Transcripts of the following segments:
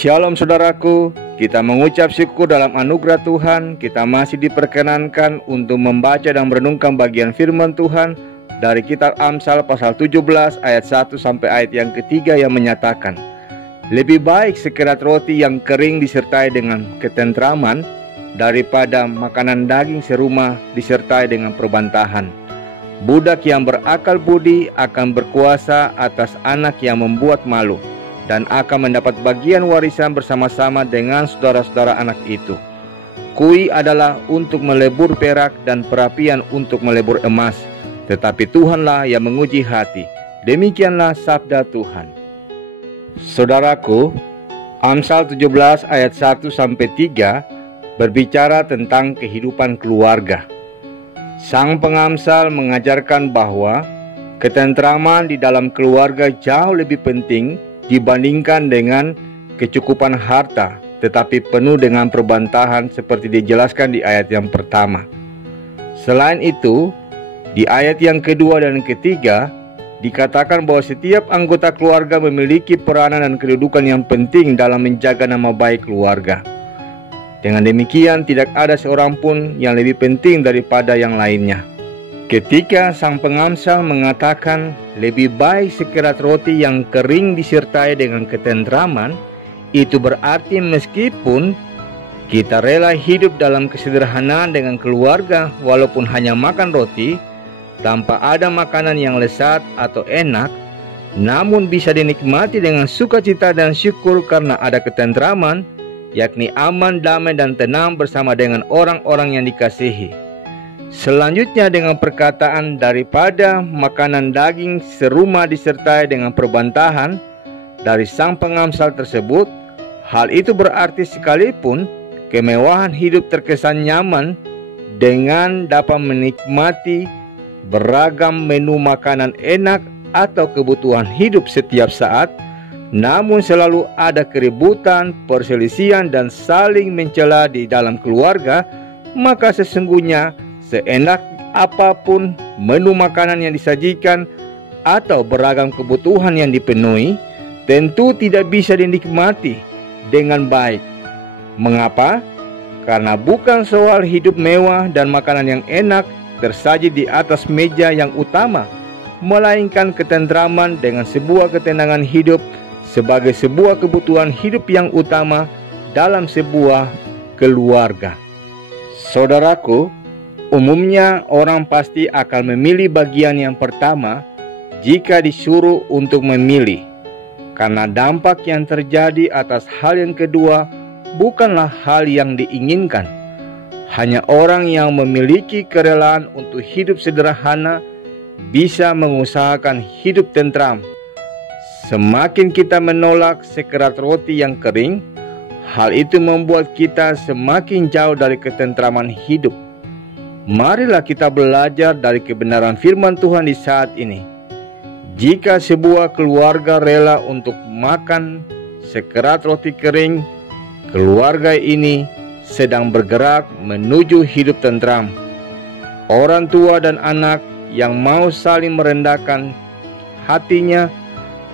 Shalom saudaraku, kita mengucap syukur dalam anugerah Tuhan. Kita masih diperkenankan untuk membaca dan merenungkan bagian firman Tuhan dari kitab Amsal pasal 17 ayat 1 sampai ayat yang ketiga yang menyatakan, lebih baik sekerat roti yang kering disertai dengan ketentraman daripada makanan daging serumah disertai dengan perbantahan. Budak yang berakal budi akan berkuasa atas anak yang membuat malu, dan akan mendapat bagian warisan bersama-sama dengan saudara-saudara anak itu. Kui adalah untuk melebur perak dan perapian untuk melebur emas, tetapi Tuhanlah yang menguji hati. Demikianlah sabda Tuhan. Saudaraku, Amsal 17 ayat 1 sampai 3 berbicara tentang kehidupan keluarga. Sang pengamsal mengajarkan bahwa ketentraman di dalam keluarga jauh lebih penting dibandingkan dengan kecukupan harta, tetapi penuh dengan perbantahan seperti dijelaskan di ayat yang pertama. Selain itu, di ayat yang kedua dan ketiga dikatakan bahwa setiap anggota keluarga memiliki peranan dan kedudukan yang penting dalam menjaga nama baik keluarga. Dengan demikian, tidak ada seorang pun yang lebih penting daripada yang lainnya. Ketika sang pengamsal mengatakan lebih baik sekerat roti yang kering disertai dengan ketentraman, itu berarti meskipun kita rela hidup dalam kesederhanaan dengan keluarga walaupun hanya makan roti, tanpa ada makanan yang lezat atau enak, namun bisa dinikmati dengan sukacita dan syukur karena ada ketentraman, yakni aman, damai, dan tenang bersama dengan orang-orang yang dikasihi. Selanjutnya dengan perkataan daripada makanan daging serumah disertai dengan perbantahan dari sang pengamsal tersebut, hal itu berarti sekalipun kemewahan hidup terkesan nyaman dengan dapat menikmati beragam menu makanan enak atau kebutuhan hidup setiap saat, namun selalu ada keributan, perselisihan, dan saling mencela di dalam keluarga, maka sesungguhnya seenak apapun menu makanan yang disajikan atau beragam kebutuhan yang dipenuhi, tentu tidak bisa dinikmati dengan baik. Mengapa? Karena bukan soal hidup mewah dan makanan yang enak tersaji di atas meja yang utama, melainkan ketentraman dengan sebuah ketenangan hidup sebagai sebuah kebutuhan hidup yang utama dalam sebuah keluarga. Saudaraku, umumnya orang pasti akan memilih bagian yang pertama jika disuruh untuk memilih, karena dampak yang terjadi atas hal yang kedua bukanlah hal yang diinginkan. Hanya orang yang memiliki kerelaan untuk hidup sederhana bisa mengusahakan hidup tentram. Semakin kita menolak sekerat roti yang kering, hal itu membuat kita semakin jauh dari ketentraman hidup. Marilah kita belajar dari kebenaran firman Tuhan di saat ini. Jika sebuah keluarga rela untuk makan sekerat roti kering, keluarga ini sedang bergerak menuju hidup tentram. Orang tua dan anak yang mau saling merendahkan hatinya,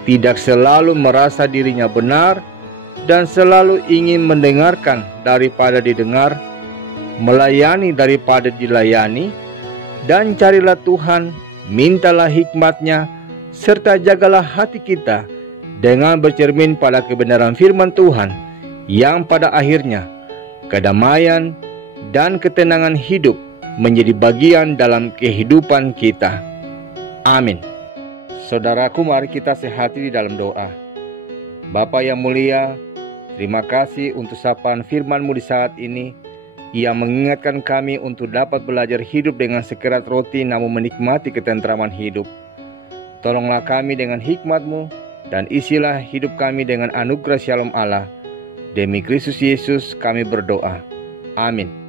tidak selalu merasa dirinya benar, dan selalu ingin mendengarkan daripada didengar, melayani daripada dilayani, dan carilah Tuhan, mintalah hikmat-Nya, serta jagalah hati kita dengan bercermin pada kebenaran firman Tuhan, yang pada akhirnya kedamaian dan ketenangan hidup menjadi bagian dalam kehidupan kita. Amin. Saudaraku, mari kita sehati di dalam doa. Bapa yang mulia, terima kasih untuk sapaan firman-Mu di saat ini. Ia mengingatkan kami untuk dapat belajar hidup dengan sekerat roti namun menikmati ketentraman hidup. Tolonglah kami dengan hikmat-Mu dan isilah hidup kami dengan anugerah Shalom Allah. Demi Kristus Yesus kami berdoa. Amin.